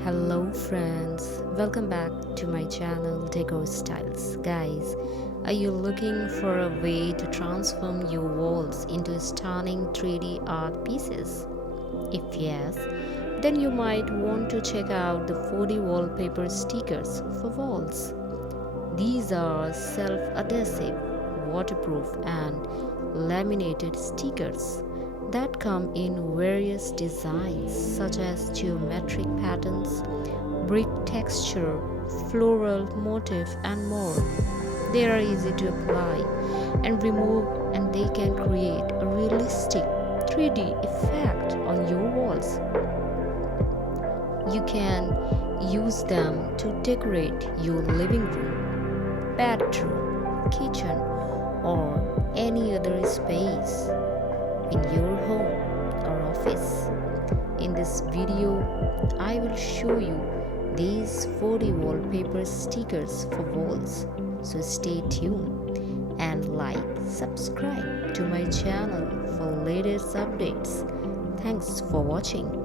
Hello friends, welcome back to my channel Decor Styles. Guys, are you looking for a way to transform your walls into stunning 3D art pieces? If yes, then you might want to check out the 4D wallpaper stickers for walls. These are self-adhesive, waterproof and laminated stickers that come in various designs such as geometric patterns, brick texture, floral motif and more. They are easy to apply and remove and they can create a realistic 3D effect on your walls. You can use them to decorate your living room, bedroom, kitchen, or any other space in your home or office. In this video, I will show you these 40 wallpaper stickers for walls. So stay tuned and subscribe to my channel for latest updates. Thanks for watching.